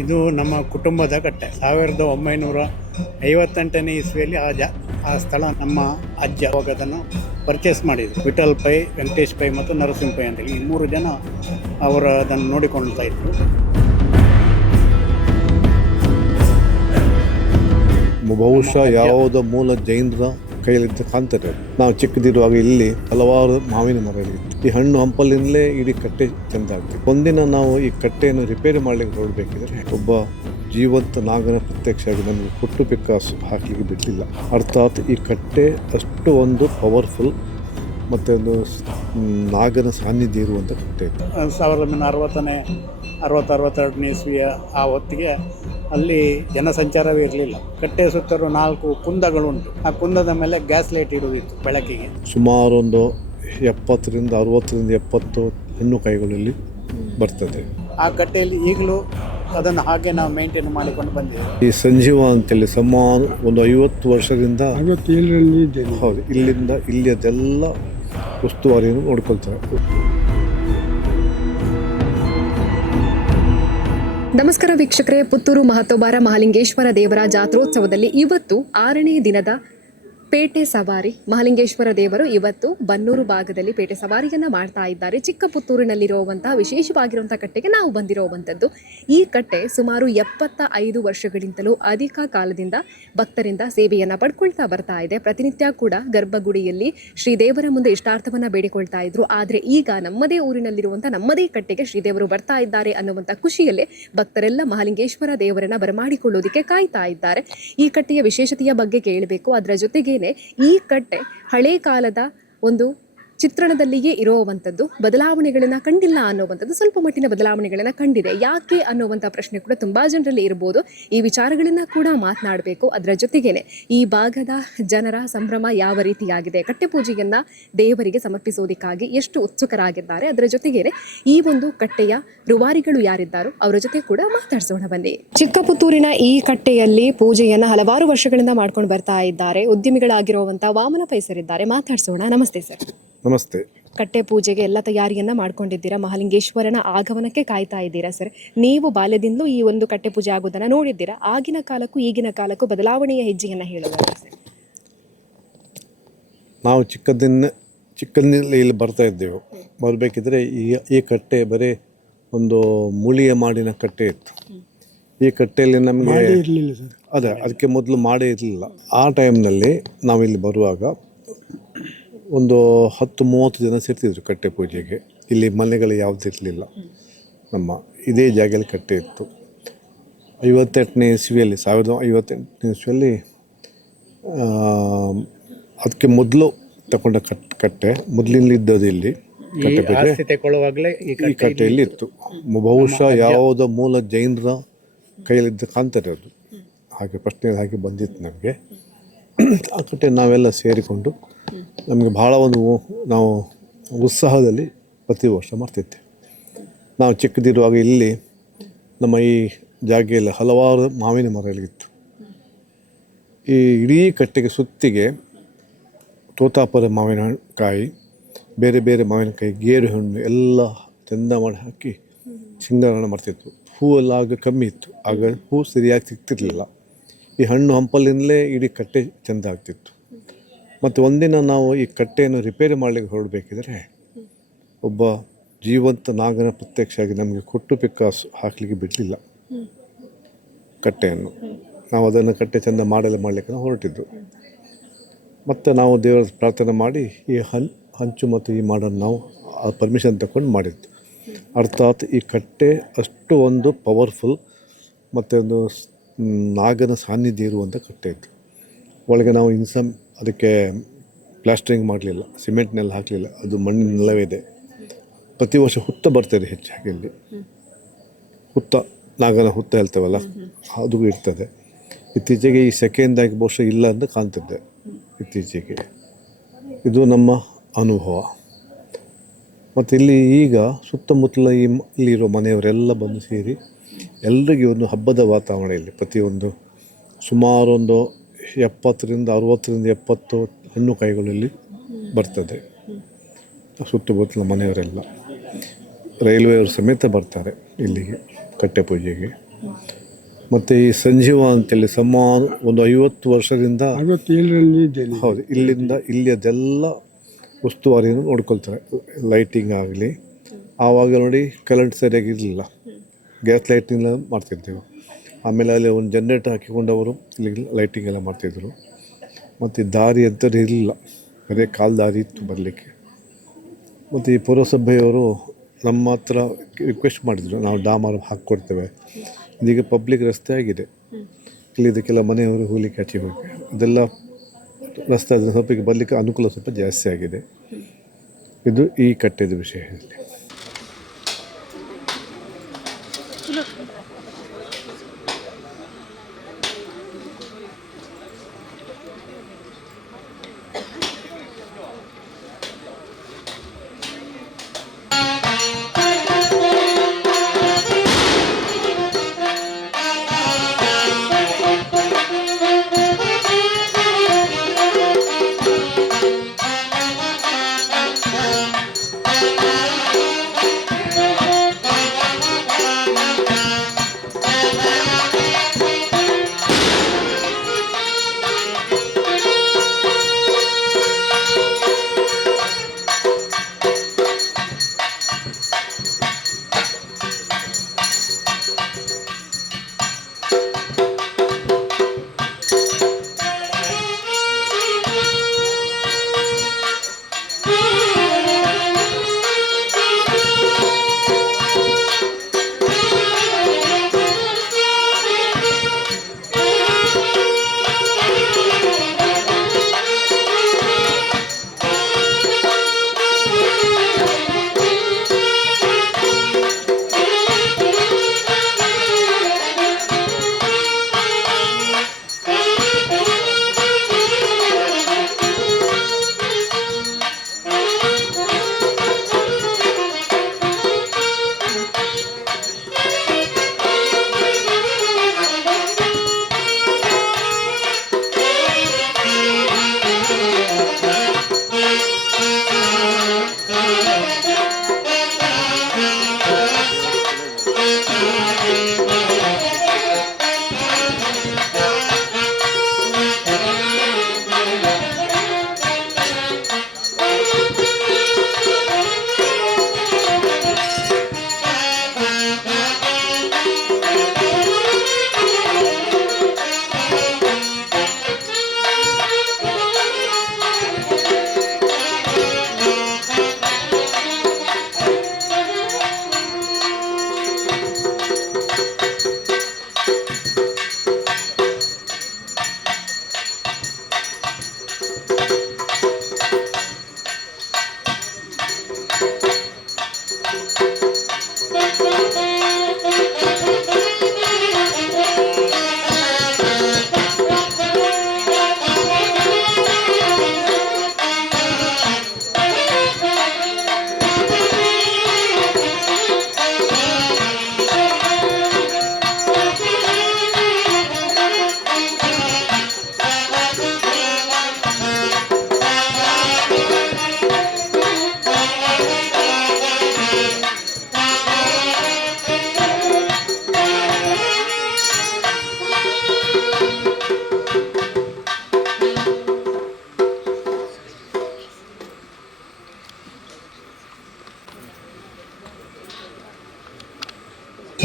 ಇದು ನಮ್ಮ ಕುಟುಂಬದ ಕಟ್ಟೆ. 1958ನೇ ಇಸ್ವಿಯಲ್ಲಿ ಆ ಸ್ಥಳ ನಮ್ಮ ಅಜ್ಜ ಅವಾಗ ಅದನ್ನು ಪರ್ಚೇಸ್ ಮಾಡಿದರು. ವಿಠಲ್ ಪೈ, ವೆಂಕಟೇಶ್ ಪೈ ಮತ್ತು ನರಸಿಂಹ ಪೈ ಅಂತೇಳಿ ಈ 3 ಜನ ಅವರು ಅದನ್ನು ನೋಡಿಕೊಳ್ತಾ ಇದ್ರು. ಬಹುಶಃ ಯಾವುದೋ ಮೂಲ ಜೈನರ ಕೈಯಲ್ಲಿದ್ದ ಕಾಣ್ತಾರೆ. ನಾವು ಚಿಕ್ಕದಿರುವಾಗ ಇಲ್ಲಿ ಹಲವಾರು ಮಾವಿನ ಮರಗಳಿತ್ತು. ಈ ಹಣ್ಣು ಹಂಪಲಿಂದಲೇ ಇಡೀ ಕಟ್ಟೆ ಚೆಂದ ಆಗ್ತಿತ್ತು. ಒಂದಿನ ನಾವು ಈ ಕಟ್ಟೆಯನ್ನು ರಿಪೇರಿ ಮಾಡ್ಲಿಕ್ಕೆ ಹೊರಡಬೇಕಿದ್ರೆ ಒಬ್ಬ ಜೀವಂತ ನಾಗನ ಪ್ರತ್ಯಕ್ಷ ಆಗಿ ನಮಗೆ ಹುಟ್ಟು ಪಿಕ್ಕಾಸು ಹಾಕಲಿಕ್ಕೆ ಬಿಡಲಿಲ್ಲ. ಅರ್ಥಾತ್ ಈ ಕಟ್ಟೆ ಅಷ್ಟು ಒಂದು ಪವರ್ಫುಲ್ ಮತ್ತು ಒಂದು ನಾಗನ ಸಾನ್ನಿಧ್ಯ ಇರುವಂಥ ಕಟ್ಟೆ ಇತ್ತು. 1962ನೇ ಇಸ್ವಿಯ ಆ ಹೊತ್ತಿಗೆ ಅಲ್ಲಿ ಜನಸಂಚಾರವೇ ಇರಲಿಲ್ಲ. ಕಟ್ಟೆಯ ಸುತ್ತಲೂ 4 ಕುಂದಗಳುಂಟು. ಆ ಕುಂದದ ಮೇಲೆ ಗ್ಯಾಸ್ ಲೈಟ್ ಇಡುವುದಿತ್ತು ಬೆಳಕಿಗೆ. ಸುಮಾರು ಒಂದು 70ರಿಂದ 70 ಹೆಣ್ಣು ಕೈಗಳಲ್ಲಿ ಬರ್ತದೆ. ಆ ಕಟ್ಟೆಯಲ್ಲಿ ಈಗಲೂ ಅದನ್ನು ಹಾಗೆ ನಾವು ಮೇಂಟೈನ್ ಮಾಡಿಕೊಂಡು ಬಂದಿದ್ದೇವೆ. ಈ ಸಂಜೀವ ಅಂತೇಳಿ ಸುಮಾರು ಒಂದು 50 ವರ್ಷದಿಂದ 57ರಲ್ಲಿ ಇದ್ದೇನೆ. ಹೌದು, ಇಲ್ಲಿಂದ ಇಲ್ಲಿ ಅದೆಲ್ಲ ಉಸ್ತುವಾರಿಯನ್ನು ನೋಡ್ಕೊಳ್ತಾರೆ. ನಮಸ್ಕಾರ ವೀಕ್ಷಕರೇ, ಪುತ್ತೂರು ಮಹತೋಬಾರ ಮಹಾಲಿಂಗೇಶ್ವರ ದೇವರ ಜಾತ್ರೋತ್ಸವದಲ್ಲಿ ಇವತ್ತು 6ನೇ ದಿನದ ಪೇಟೆ ಸವಾರಿ. ಮಹಾಲಿಂಗೇಶ್ವರ ದೇವರು ಇವತ್ತು ಬನ್ನೂರು ಭಾಗದಲ್ಲಿ ಪೇಟೆ ಸವಾರಿಯನ್ನು ಮಾಡ್ತಾ ಇದ್ದಾರೆ. ಚಿಕ್ಕ ಪುತ್ತೂರಿನಲ್ಲಿರುವಂತಹ ವಿಶೇಷವಾಗಿರುವಂತಹ ಕಟ್ಟೆಗೆ ನಾವು ಬಂದಿರುವಂಥದ್ದು. ಈ ಕಟ್ಟೆ ಸುಮಾರು 75 ವರ್ಷಗಳಿಂದಲೂ ಅಧಿಕ ಕಾಲದಿಂದ ಭಕ್ತರಿಂದ ಸೇವೆಯನ್ನು ಪಡ್ಕೊಳ್ತಾ ಬರ್ತಾ ಇದೆ. ಪ್ರತಿನಿತ್ಯ ಕೂಡ ಗರ್ಭಗುಡಿಯಲ್ಲಿ ಶ್ರೀದೇವರ ಮುಂದೆ ಇಷ್ಟಾರ್ಥವನ್ನು ಬೇಡಿಕೊಳ್ತಾ ಇದ್ರು. ಆದರೆ ಈಗ ನಮ್ಮದೇ ಊರಿನಲ್ಲಿರುವಂಥ ನಮ್ಮದೇ ಕಟ್ಟೆಗೆ ಶ್ರೀದೇವರು ಬರ್ತಾ ಇದ್ದಾರೆ ಅನ್ನುವಂಥ ಖುಷಿಯಲ್ಲೇ ಭಕ್ತರೆಲ್ಲ ಮಹಾಲಿಂಗೇಶ್ವರ ದೇವರನ್ನ ಬರಮಾಡಿಕೊಳ್ಳೋದಕ್ಕೆ ಕಾಯ್ತಾ ಇದ್ದಾರೆ. ಈ ಕಟ್ಟೆಯ ವಿಶೇಷತೆಯ ಬಗ್ಗೆ ಕೇಳಬೇಕು. ಅದರ ಜೊತೆಗೆ ಈ ಕಟ್ಟೆ ಹಳೆ ಕಾಲದ ಒಂದು ಚಿತ್ರಣದಲ್ಲಿಯೇ ಇರುವಂಥದ್ದು. ಬದಲಾವಣೆಗಳನ್ನ ಕಂಡಿಲ್ಲ ಅನ್ನುವಂಥದ್ದು, ಸ್ವಲ್ಪ ಮಟ್ಟಿನ ಬದಲಾವಣೆಗಳನ್ನ ಕಂಡಿದೆ. ಯಾಕೆ ಅನ್ನುವಂಥ ಪ್ರಶ್ನೆ ಕೂಡ ತುಂಬಾ ಜನರಲ್ಲಿ ಇರ್ಬೋದು. ಈ ವಿಚಾರಗಳನ್ನ ಕೂಡ ಮಾತನಾಡಬೇಕು. ಅದರ ಜೊತೆಗೇನೆ ಈ ಭಾಗದ ಜನರ ಸಂಭ್ರಮ ಯಾವ ರೀತಿಯಾಗಿದೆ, ಕಟ್ಟೆ ಪೂಜೆಯನ್ನ ದೇವರಿಗೆ ಸಮರ್ಪಿಸೋದಕ್ಕಾಗಿ ಎಷ್ಟು ಉತ್ಸುಕರಾಗಿದ್ದಾರೆ, ಅದರ ಜೊತೆಗೇನೆ ಈ ಒಂದು ಕಟ್ಟೆಯ ರೂವಾರಿಗಳು ಯಾರಿದ್ದಾರೋ ಅವರ ಜೊತೆ ಕೂಡ ಮಾತಾಡ್ಸೋಣ ಬನ್ನಿ. ಚಿಕ್ಕ ಪುತ್ತೂರಿನ ಈ ಕಟ್ಟೆಯಲ್ಲಿ ಪೂಜೆಯನ್ನ ಹಲವಾರು ವರ್ಷಗಳಿಂದ ಮಾಡ್ಕೊಂಡು ಬರ್ತಾ ಇದ್ದಾರೆ ಉದ್ಯಮಿಗಳಾಗಿರುವಂತಹ ವಾಮನ ಪೈ ಸರ್ ಇದ್ದಾರೆ. ಮಾತಾಡ್ಸೋಣ. ನಮಸ್ತೆ ಸರ್. ನಮಸ್ತೆ. ಕಟ್ಟೆ ಪೂಜೆಗೆ ಎಲ್ಲ ತಯಾರಿಯನ್ನ ಮಾಡ್ಕೊಂಡಿದ್ದೀರಾ, ಮಹಾಲಿಂಗೇಶ್ವರನ ಆಗಮನಕ್ಕೆ ಕಾಯ್ತಾ ಇದ್ದೀರಾ ಸರ್. ನೀವು ಬಾಲ್ಯದಿಂದಲೂ ಈ ಒಂದು ಕಟ್ಟೆ ಪೂಜೆ ಆಗೋದನ್ನ ನೋಡಿದ್ದೀರಾ. ಆಗಿನ ಕಾಲಕ್ಕೂ ಈಗಿನ ಕಾಲಕ್ಕೂ ಬದಲಾವಣೆಯ ಹೆಜ್ಜೆಯನ್ನ ಹೇಳೋದಾದ್ರೆ ಸರ್. ನಾವು ಚಿಕ್ಕಂದಿನಲ್ಲಿ ಇಲ್ಲಿ ಬರ್ತಾ ಇದ್ದೆವು. ಬರಬೇಕಿದ್ರೆ ಈ ಕಟ್ಟೆ ಬರೀ ಒಂದು ಮುಳಿಯ ಮಾಡಿನ ಕಟ್ಟೆ ಇತ್ತು. ಈ ಕಟ್ಟೆಯಲ್ಲಿ ನಮಗೆ ಅದಕ್ಕೆ ಮೊದಲು ಮಾಡೇ ಇರಲಿಲ್ಲ. ಆ ಟೈಮ್ನಲ್ಲಿ ನಾವಿಲ್ಲಿ ಬರುವಾಗ ಒಂದು 10-30 ಜನ ಸೇರ್ತಿದ್ರು ಕಟ್ಟೆ ಪೂಜೆಗೆ. ಇಲ್ಲಿ ಮನೆಗಳು ಯಾವುದೂ ಇರಲಿಲ್ಲ. ನಮ್ಮ ಇದೇ ಜಾಗದಲ್ಲಿ ಕಟ್ಟೆ ಇತ್ತು. 58ನೇ ಇಸ್ವಿಯಲ್ಲಿ 1958ನೇ ಇಸ್ವಿಯಲ್ಲಿ ಅದಕ್ಕೆ ಮೊದಲು ತಗೊಂಡ ಕಟ್ಟೆ ಮೊದಲಿಂದ ಇದ್ದದ್ದು ಇಲ್ಲಿ ಕಟ್ಟೆ ಪೂಜೆ ಈ ಕಟ್ಟೆಯಲ್ಲಿ ಇತ್ತು. ಬಹುಶಃ ಯಾವುದೋ ಮೂಲ ಜೈನರ ಕೈಯಲ್ಲಿದ್ದ ಕಾಣ್ತಾರೆ ಅದು. ಹಾಗೆ ಪ್ರಶ್ನೆ ಹಾಗೆ ಬಂದಿತ್ತು ನಮಗೆ. ಆ ಕಟ್ಟೆ ನಾವೆಲ್ಲ ಸೇರಿಕೊಂಡು ನಮಗೆ ಭಾಳ ನಾವು ಉತ್ಸಾಹದಲ್ಲಿ ಪ್ರತಿ ವರ್ಷ ಮಾಡ್ತಿದ್ದೆ. ನಾವು ಚಿಕ್ಕದಿರುವಾಗ ಇಲ್ಲಿ ನಮ್ಮ ಈ ಜಾಗೆಯಲ್ಲಿ ಹಲವಾರು ಮಾವಿನ ಮರಗಳಿತ್ತು. ಈ ಇಡೀ ಕಟ್ಟೆಗೆ ಸುತ್ತಿಗೆ ತೋತಾಪುರ ಮಾವಿನಕಾಯಿ, ಬೇರೆ ಬೇರೆ ಮಾವಿನಕಾಯಿ, ಗೇರು ಹಣ್ಣು ಎಲ್ಲ ಚೆಂದ ಮಾಡಿ ಹಾಕಿ ಸಿಂಗಾರಣ ಮಾಡ್ತಿತ್ತು. ಹೂವೆಲ್ಲ ಆಗ ಕಮ್ಮಿ ಇತ್ತು. ಆಗ ಹೂ ಸರಿಯಾಗಿ ಸಿಗ್ತಿರ್ಲಿಲ್ಲ. ಈ ಹಣ್ಣು ಹಂಪಲಿಂದಲೇ ಇಡೀ ಕಟ್ಟೆ ಚೆಂದ ಆಗ್ತಿತ್ತು. ಮತ್ತು ಒಂದಿನ ನಾವು ಈ ಕಟ್ಟೆಯನ್ನು ರಿಪೇರಿ ಮಾಡಲಿಕ್ಕೆ ಹೊರಡಬೇಕಿದ್ರೆ ಒಬ್ಬ ಜೀವಂತ ನಾಗನ ಪ್ರತ್ಯಕ್ಷ ಆಗಿ ನಮಗೆ ಹುಟ್ಟು ಪಿಕ್ಕಾಸು ಹಾಕಲಿಕ್ಕೆ ಬಿಡಲಿಲ್ಲ ಕಟ್ಟೆಯನ್ನು. ನಾವು ಅದನ್ನು ಕಟ್ಟೆ ಚೆಂದ ಮಾಡಲಿಕ್ಕೆ ಹೊರಟಿದ್ದು. ಮತ್ತು ನಾವು ದೇವರ ಪ್ರಾರ್ಥನೆ ಮಾಡಿ ಈ ಹಂಚು ಮತ್ತು ಈ ಮಾಡನ್ನು ನಾವು ಪರ್ಮಿಷನ್ ತಗೊಂಡು ಮಾಡಿದ್ದು. ಅರ್ಥಾತ್ ಈ ಕಟ್ಟೆ ಅಷ್ಟು ಒಂದು ಪವರ್ಫುಲ್ ಮತ್ತು ಒಂದು ನಾಗನ ಸಾನ್ನಿಧ್ಯ ಇರುವಂಥ ಕಟ್ಟೆ ಇತ್ತು. ಒಳಗೆ ನಾವು ಅದಕ್ಕೆ ಪ್ಲಾಸ್ಟರಿಂಗ್ ಮಾಡಲಿಲ್ಲ, ಸಿಮೆಂಟ್ನೆಲ್ಲ ಹಾಕಲಿಲ್ಲ. ಅದು ಮಣ್ಣಿನ ನೆಲವೇ ಇದೆ. ಪ್ರತಿ ವರ್ಷ ಹುತ್ತ ಬರ್ತದೆ ಹೆಚ್ಚಾಗಿ ಇಲ್ಲಿ. ಹುತ್ತ, ನಾಗನ ಹುತ್ತ ಹೇಳ್ತೇವಲ್ಲ, ಅದು ಇರ್ತದೆ. ಇತ್ತೀಚೆಗೆ ಈ ಸೆಕೆಂದಾಗಿ ಬಹುಶಃ ಇಲ್ಲ ಅಂತ ಕಾಣ್ತಿದ್ದೆ ಇತ್ತೀಚೆಗೆ. ಇದು ನಮ್ಮ ಅನುಭವ. ಮತ್ತು ಇಲ್ಲಿ ಈಗ ಸುತ್ತಮುತ್ತಲ ಇಲ್ಲಿರೋ ಮನೆಯವರೆಲ್ಲ ಬಂದು ಸೇರಿ ಎಲ್ರಿಗೂ ಒಂದು ಹಬ್ಬದ ವಾತಾವರಣ ಇಲ್ಲಿ. ಪ್ರತಿಯೊಂದು ಸುಮಾರು ಒಂದು 70ರಿಂದ 70 ಹಣ್ಣು ಕಾಯಿಗಳಲ್ಲಿ ಬರ್ತದೆ. ಸುತ್ತಮುತ್ತಲ ಮನೆಯವರೆಲ್ಲ, ರೈಲ್ವೆಯವರು ಸಮೇತ ಬರ್ತಾರೆ ಇಲ್ಲಿಗೆ ಕಟ್ಟೆ ಪೂಜೆಗೆ. ಮತ್ತು ಈ ಸಂಜೀವ ಅಂತೇಳಿ ಸುಮಾರು ಒಂದು 50 ವರ್ಷದಿಂದ 67ರಲ್ಲಿ ಇದ್ದೇನೆ. ಹೌದು, ಇಲ್ಲಿಯದೆಲ್ಲ ಉಸ್ತುವಾರಿಯನ್ನು ನೋಡ್ಕೊಳ್ತಾರೆ. ಲೈಟಿಂಗ್ ಆಗಲಿ, ಆವಾಗ ನೋಡಿ ಕರೆಂಟ್ ಸರಿಯಾಗಿರಲಿಲ್ಲ, ಗ್ಯಾಸ್ ಲೈಟಿಂಗ್ ಮಾಡ್ತಿದ್ದೆವು. ಆಮೇಲೆ ಅಲ್ಲಿ ಒಂದು ಜನರೇಟರ್ ಹಾಕಿಕೊಂಡವರು ಇಲ್ಲಿ ಲೈಟಿಂಗ್ ಎಲ್ಲ ಮಾಡ್ತಿದ್ದರು. ಮತ್ತು ದಾರಿ ಅಂಥದ್ದು ಇರಲಿಲ್ಲ, ಬರೀ ಕಾಲು ದಾರಿ ಇತ್ತು ಬರಲಿಕ್ಕೆ. ಮತ್ತು ಈ ಪುರಸಭೆಯವರು ನಮ್ಮ ಹತ್ರ ರಿಕ್ವೆಸ್ಟ್ ಮಾಡಿದರು, ನಾವು ಡಾಮರ್ ಹಾಕ್ಕೊಡ್ತೇವೆ. ಇದೀಗ ಪಬ್ಲಿಕ್ ರಸ್ತೆ ಆಗಿದೆ, ಇಲ್ಲಿದ್ದಕ್ಕೆಲ್ಲ ಮನೆಯವರು ಹೋಗ್ಲಿಕ್ಕೆ ಆಚೆ ಹೋಗಿ ಅದೆಲ್ಲ ರಸ್ತೆ ಅದನ್ನು ಸ್ವಲ್ಪ ಈಗ ಬರಲಿಕ್ಕೆ ಅನುಕೂಲ ಸ್ವಲ್ಪ ಜಾಸ್ತಿ ಆಗಿದೆ. ಇದು ಈ ಕಟ್ಟೆದ ವಿಷಯದಲ್ಲಿ.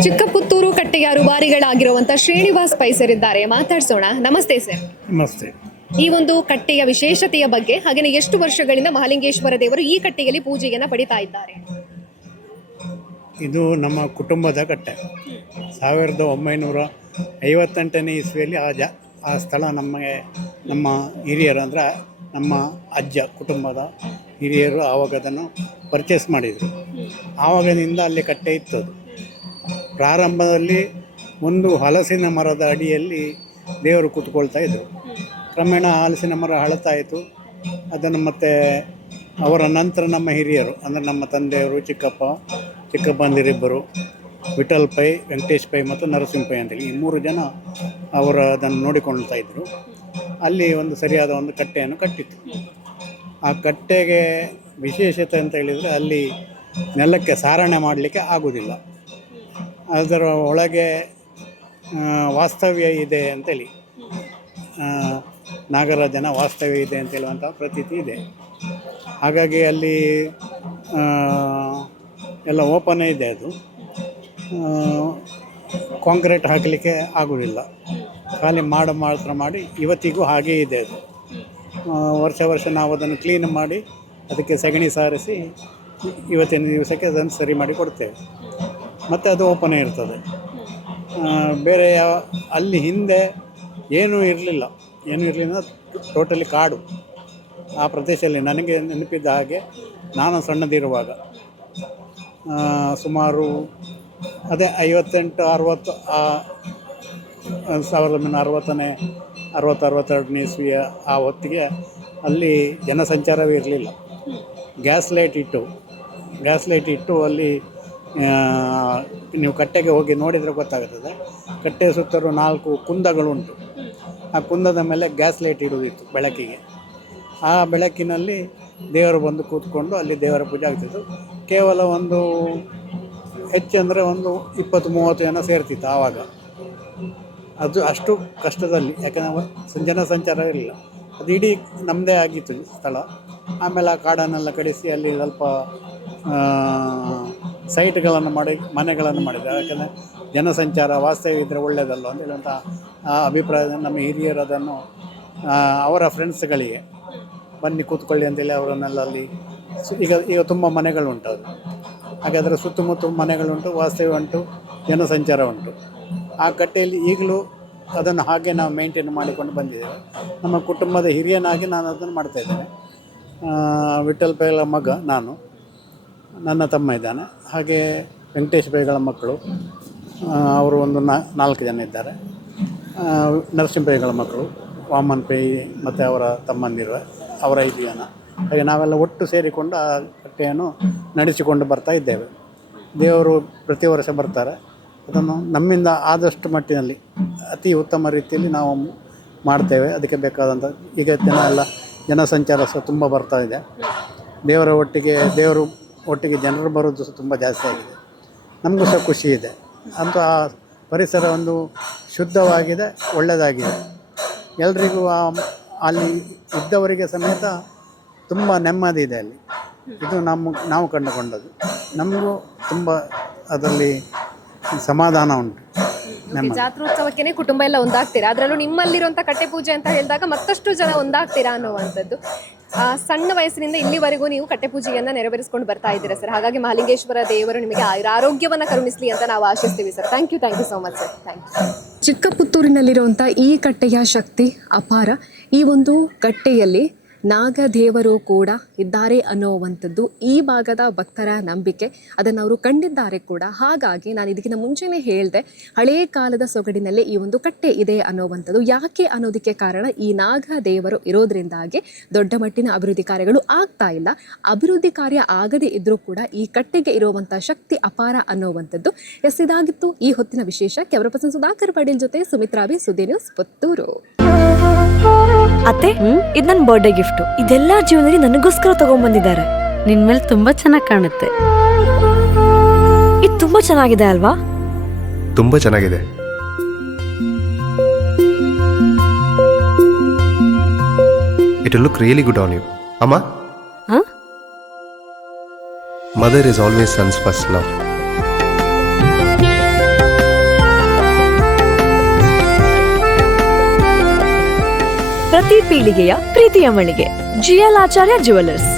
ಚಿಕ್ಕಪುತ್ತೂರು ಕಟ್ಟೆಯ ರೂವಾರಿಗಳಾಗಿರುವಂತ ಶ್ರೀನಿವಾಸ್ ಪೈಸರಿದ್ದಾರೆ, ಮಾತಾಡ್ಸೋಣ. ನಮಸ್ತೆ ಸರ್. ನಮಸ್ತೆ. ಈ ಒಂದು ಕಟ್ಟೆಯ ವಿಶೇಷತೆಯ ಬಗ್ಗೆ, ಹಾಗೆ ಎಷ್ಟು ವರ್ಷಗಳಿಂದ ಮಹಾಲಿಂಗೇಶ್ವರ ದೇವರು ಈ ಕಟ್ಟೆಯಲ್ಲಿ ಪೂಜೆಯನ್ನು ಪಡಿತಾ ಇದ್ದಾರೆ? ಇದು ನಮ್ಮ ಕುಟುಂಬದ ಕಟ್ಟೆ. 1958ನೇ ಇಸ್ವಿಯಲ್ಲಿ ಆ ಸ್ಥಳ ನಮ್ಮ ಹಿರಿಯರು, ಅಂದರೆ ನಮ್ಮ ಅಜ್ಜ ಕುಟುಂಬದ ಹಿರಿಯರು ಆವಾಗ ಅದನ್ನು ಪರ್ಚೇಸ್ ಮಾಡಿದರು. ಆವಾಗಿನಿಂದ ಅಲ್ಲಿ ಕಟ್ಟೆ ಇತ್ತು. ಅದು ಪ್ರಾರಂಭದಲ್ಲಿ ಒಂದು ಹಲಸಿನ ಮರದ ಅಡಿಯಲ್ಲಿ ದೇವರು ಕೂತ್ಕೊಳ್ತಾ ಇದ್ದರು. ಕ್ರಮೇಣ ಹಲಸಿನ ಮರ ಹಳತಾಯಿತು. ಅದನ್ನು ಮತ್ತೆ ಅವರ ನಂತರ ನಮ್ಮ ಹಿರಿಯರು, ಅಂದರೆ ನಮ್ಮ ತಂದೆಯವರು, ಚಿಕ್ಕಪ್ಪಂದಿರಿಬ್ಬರು, ವಿಠಲ್ ಪೈ, ವೆಂಕಟೇಶ್ ಪೈ ಮತ್ತು ನರಸಿಂಹ ಪೈ ಅಂತೇಳಿ ಈ 3 ಜನ ಅದನ್ನು ನೋಡಿಕೊಳ್ತಾ ಇದ್ದರು. ಅಲ್ಲಿ ಒಂದು ಸರಿಯಾದ ಒಂದು ಕಟ್ಟೆಯನ್ನು ಕಟ್ಟಿತ್ತು. ಆ ಕಟ್ಟೆಗೆ ವಿಶೇಷತೆ ಅಂತ ಹೇಳಿದರೆ ಅಲ್ಲಿ ನೆಲಕ್ಕೆ ಸಾರಣೆ ಮಾಡಲಿಕ್ಕೆ ಆಗೋದಿಲ್ಲ. ಅದರ ಒಳಗೆ ವಾಸ್ತವ್ಯ ಇದೆ ಅಂತೇಳಿ, ನಾಗರಾಜನ ವಾಸ್ತವ್ಯ ಇದೆ ಅಂತ ಹೇಳುವಂಥ ಪ್ರತೀತಿ ಇದೆ. ಹಾಗಾಗಿ ಅಲ್ಲಿ ಎಲ್ಲ ಓಪನ್ ಇದೆ. ಅದು ಕಾಂಕ್ರೀಟ್ ಹಾಕಲಿಕ್ಕೆ ಆಗೋದಿಲ್ಲ, ಖಾಲಿ ಮಾತ್ರ ಮಾಡಿ ಇವತ್ತಿಗೂ ಹಾಗೇ ಇದೆ. ಅದು ವರ್ಷ ನಾವು ಅದನ್ನು ಕ್ಲೀನ್ ಮಾಡಿ ಅದಕ್ಕೆ ಸಗಣಿ ಸಾರಿಸಿ ಇವತ್ತಿನ ದಿವಸಕ್ಕೆ ಅದನ್ನು ಸರಿ ಮಾಡಿ ಕೊಡ್ತೇವೆ. ಮತ್ತು ಅದು ಓಪನೇ ಇರ್ತದೆ. ಬೇರೆ ಅಲ್ಲಿ ಹಿಂದೆ ಏನೂ ಇರಲಿಲ್ಲ, ಟೋಟಲಿ ಕಾಡು ಆ ಪ್ರದೇಶದಲ್ಲಿ. ನನಗೆ ನೆನಪಿದ್ದ ಹಾಗೆ ನಾನು ಸಣ್ಣದಿರುವಾಗ ಸುಮಾರು ಅದೇ 58-60 1960-62 ಇಸ್ವಿಯ ಆ ಹೊತ್ತಿಗೆ ಅಲ್ಲಿ ಜನಸಂಚಾರವೇ ಇರಲಿಲ್ಲ. ಗ್ಯಾಸ್ ಲೈಟ್ ಇಟ್ಟು ಅಲ್ಲಿ ನೀವು ಕಟ್ಟೆಗೆ ಹೋಗಿ ನೋಡಿದರೆ ಗೊತ್ತಾಗುತ್ತದೆ. ಕಟ್ಟೆಯ ಸುತ್ತಲೂ 4 ಕುಂದಗಳುಂಟು. ಆ ಕುಂದದ ಮೇಲೆ ಗ್ಯಾಸ್ ಲೈಟ್ ಇಡುವುದಿತ್ತು ಬೆಳಕಿಗೆ. ಆ ಬೆಳಕಿನಲ್ಲಿ ದೇವರು ಬಂದು ಕೂತ್ಕೊಂಡು ಅಲ್ಲಿ ದೇವರ ಪೂಜೆ ಆಗ್ತಿತ್ತು. ಕೇವಲ ಒಂದು ಹೆಚ್ಚಂದರೆ ಒಂದು 20-30 ಜನ ಸೇರ್ತಿತ್ತು ಆವಾಗ. ಅದು ಅಷ್ಟು ಕಷ್ಟದಲ್ಲಿ, ಯಾಕಂದರೆ ಜನಸಂಚಾರ ಇರಲಿಲ್ಲ. ಅದು ಇಡೀ ನಮ್ಮದೇ ಆಗಿತ್ತು ಸ್ಥಳ. ಆಮೇಲೆ ಆ ಕಾಡನ್ನೆಲ್ಲ ಕಡಿಸಿ ಅಲ್ಲಿ ಸ್ವಲ್ಪ ಸೈಟ್ಗಳನ್ನು ಮಾಡಿ ಮನೆಗಳನ್ನು ಮಾಡಿದ್ದಾರೆ. ಯಾಕಂದರೆ ಜನಸಂಚಾರ ವಾಸ್ತವ್ಯ ಇದ್ದರೆ ಒಳ್ಳೆಯದಲ್ಲ ಅಂತ ಹೇಳುವಂಥ ಆ ಅಭಿಪ್ರಾಯದಿಂದ ನಮ್ಮ ಹಿರಿಯರು ಅದನ್ನು ಅವರ ಫ್ರೆಂಡ್ಸ್ಗಳಿಗೆ ಬನ್ನಿ ಕೂತ್ಕೊಳ್ಳಿ ಅಂತೇಳಿ ಅವರನ್ನೆಲ್ಲ ಅಲ್ಲಿ ಈಗ ತುಂಬ ಮನೆಗಳುಂಟು. ಅದು ಹಾಗಾದರೆ ಸುತ್ತಮುತ್ತ ಮನೆಗಳುಂಟು, ವಾಸ್ತವ್ಯ ಉಂಟು, ಜನಸಂಚಾರ ಉಂಟು. ಆ ಕಟ್ಟೆಯಲ್ಲಿ ಈಗಲೂ ಅದನ್ನು ಹಾಗೆ ನಾವು ಮೇಂಟೈನ್ ಮಾಡಿಕೊಂಡು ಬಂದಿದ್ದೇವೆ. ನಮ್ಮ ಕುಟುಂಬದ ಹಿರಿಯನಾಗಿ ನಾನು ಅದನ್ನು ಮಾಡ್ತಾಯಿದ್ದೇನೆ. ವಿಠಲ್ ಪೈಗಳ ಮಗ ನಾನು, ನನ್ನ ತಮ್ಮ ಇದ್ದಾನೆ. ಹಾಗೆ ವೆಂಕಟೇಶ್ ಪೈಗಳ ಮಕ್ಕಳು, ಅವರು ಒಂದು 4 ಜನ ಇದ್ದಾರೆ. ನರಸಿಂಹ ಪೈಗಳ ಮಕ್ಕಳು, ವಾಮನ್ ಪೈ ಮತ್ತು ಅವರ ತಮ್ಮಂದಿರು, ಅವರ 5 ಜನ. ಹಾಗೆ ನಾವೆಲ್ಲ ಒಟ್ಟು ಸೇರಿಕೊಂಡು ಆ ಕಟ್ಟೆಯನ್ನು ನಡೆಸಿಕೊಂಡು ಬರ್ತಾ ಇದ್ದೇವೆ. ದೇವರು ಪ್ರತಿ ವರ್ಷ ಬರ್ತಾರೆ. ಅದನ್ನು ನಮ್ಮಿಂದ ಆದಷ್ಟು ಮಟ್ಟಿನಲ್ಲಿ ಅತಿ ಉತ್ತಮ ರೀತಿಯಲ್ಲಿ ನಾವು ಮಾಡ್ತೇವೆ. ಅದಕ್ಕೆ ಬೇಕಾದಂಥ ಈಗ ಎಲ್ಲ ಜನಸಂಚಾರ ಸಹ ತುಂಬ ಬರ್ತಾ ಇದೆ. ದೇವರು ಒಟ್ಟಿಗೆ ಜನರು ಬರೋದು ಸಹ ತುಂಬ ಜಾಸ್ತಿ ಆಗಿದೆ. ನಮಗೂ ಸಹ ಖುಷಿ ಇದೆ. ಅಂತೂ ಆ ಪರಿಸರ ಒಂದು ಶುದ್ಧವಾಗಿದೆ, ಒಳ್ಳೆಯದಾಗಿದೆ. ಎಲ್ರಿಗೂ ಅಲ್ಲಿ ಇದ್ದವರಿಗೆ ಸಮೇತ ತುಂಬ ನೆಮ್ಮದಿ ಇದೆ ಅಲ್ಲಿ. ಇದು ನಾವು ಕಂಡುಕೊಂಡದ್ದು. ನಮಗೂ ತುಂಬ ಅದರಲ್ಲಿ ಸಮಾಧಾನ ಉಂಟು. ಜಾತ್ರೋತ್ಸವಕ್ಕೆ ಕುಟುಂಬ ಎಲ್ಲ ಒಂದಾಗ್ತೀರಾ, ಅದರಲ್ಲೂ ನಿಮ್ಮಲ್ಲಿರುವಂಥ ಕಟ್ಟೆ ಪೂಜೆ ಅಂತ ಹೇಳಿದಾಗ ಮತ್ತಷ್ಟು ಜನ ಒಂದಾಗ್ತೀರಾ ಅನ್ನುವಂಥದ್ದು. ಸಣ್ಣ ವಯಸ್ಸಿನಿಂದ ಇಲ್ಲಿವರೆಗೂ ನೀವು ಕಟ್ಟೆ ಪೂಜೆಯನ್ನು ನೆರವೇರಿಸಿಕೊಂಡು ಬರ್ತಾ ಇದ್ದೀರಾ ಸರ್. ಹಾಗಾಗಿ ಮಹಾಲಿಂಗೇಶ್ವರ ದೇವರು ನಿಮಗೆ ಆರೋಗ್ಯವನ್ನು ಕರುಣಿಸಲಿ ಅಂತ ನಾವು ಆಶಿಸ್ತೀವಿ sir. Thank you so much sir. Thank you. ಚಿಕ್ಕಪುತ್ತೂರಿನಲ್ಲಿರುವಂಥ ಈ ಕಟ್ಟೆಯ ಶಕ್ತಿ ಅಪಾರ. ಈ ಒಂದು ಕಟ್ಟೆಯಲ್ಲಿ ನಾಗದೇವರು ಕೂಡ ಇದ್ದಾರೆ ಅನ್ನುವಂಥದ್ದು ಈ ಭಾಗದ ಭಕ್ತರ ನಂಬಿಕೆ. ಅದನ್ನು ಅವರು ಕಂಡಿದ್ದಾರೆ ಕೂಡ. ಹಾಗಾಗಿ ನಾನು ಇದಕ್ಕಿಂತ ಮುಂಚೆನೇ ಹೇಳಿದೆ, ಹಳೆಯ ಕಾಲದ ಸೊಗಡಿನಲ್ಲಿ ಈ ಒಂದು ಕಟ್ಟೆ ಇದೆ ಅನ್ನುವಂಥದ್ದು. ಯಾಕೆ ಅನ್ನೋದಕ್ಕೆ ಕಾರಣ ಈ ನಾಗದೇವರು ಇರೋದ್ರಿಂದಾಗಿ ದೊಡ್ಡ ಮಟ್ಟಿನ ಅಭಿವೃದ್ಧಿ ಕಾರ್ಯಗಳು ಆಗ್ತಾ ಇಲ್ಲ. ಅಭಿವೃದ್ಧಿ ಕಾರ್ಯ ಆಗದೇ ಇದ್ರೂ ಕೂಡ ಈ ಕಟ್ಟೆಗೆ ಇರುವಂಥ ಶಕ್ತಿ ಅಪಾರ ಅನ್ನುವಂಥದ್ದು. ಇದಾಗಿತ್ತು ಈ ಹೊತ್ತಿನ ವಿಶೇಷ. ಕ್ಯಾಮರಾ ಪರ್ಸನ್ ಸುಧಾಕರ್ ಪಾಟೀಲ್ ಜೊತೆ ಸುಮಿತ್ರಾ ಬಿ, ಸುದ್ದಿ ನ್ಯೂಸ್, ಪುತ್ತೂರು. ಅತ್ತೆ, ಇದು ನನ್ನ ಬರ್ಡೇ ಗಿಫ್ಟ್. ಇದೆಲ್ಲ ಜೀವನದಲ್ಲಿ ನನಗೋಸ್ಕರ ತಗೊಂಡ್ಬಂದಿದ್ದಾರೆ. ನಿನ್ ಮೇಲೆ ತುಂಬಾ ಚೆನ್ನಾಗಿ ಕಾಣುತ್ತೆ. ಇದು ತುಂಬಾ ಚೆನ್ನಾಗಿದೆ ಅಲ್ವಾ? ತುಂಬಾ ಚೆನ್ನಾಗಿದೆ. It will look really good on you. Amma? Mother is always son's first love. ಪ್ರತಿ ಪೀಳಿಗೆಯ ಪ್ರೀತಿಯ ಮಳಿಗೆ GL ಆಚಾರ್ಯ ಜುವೆಲ್ಲರ್ಸ್.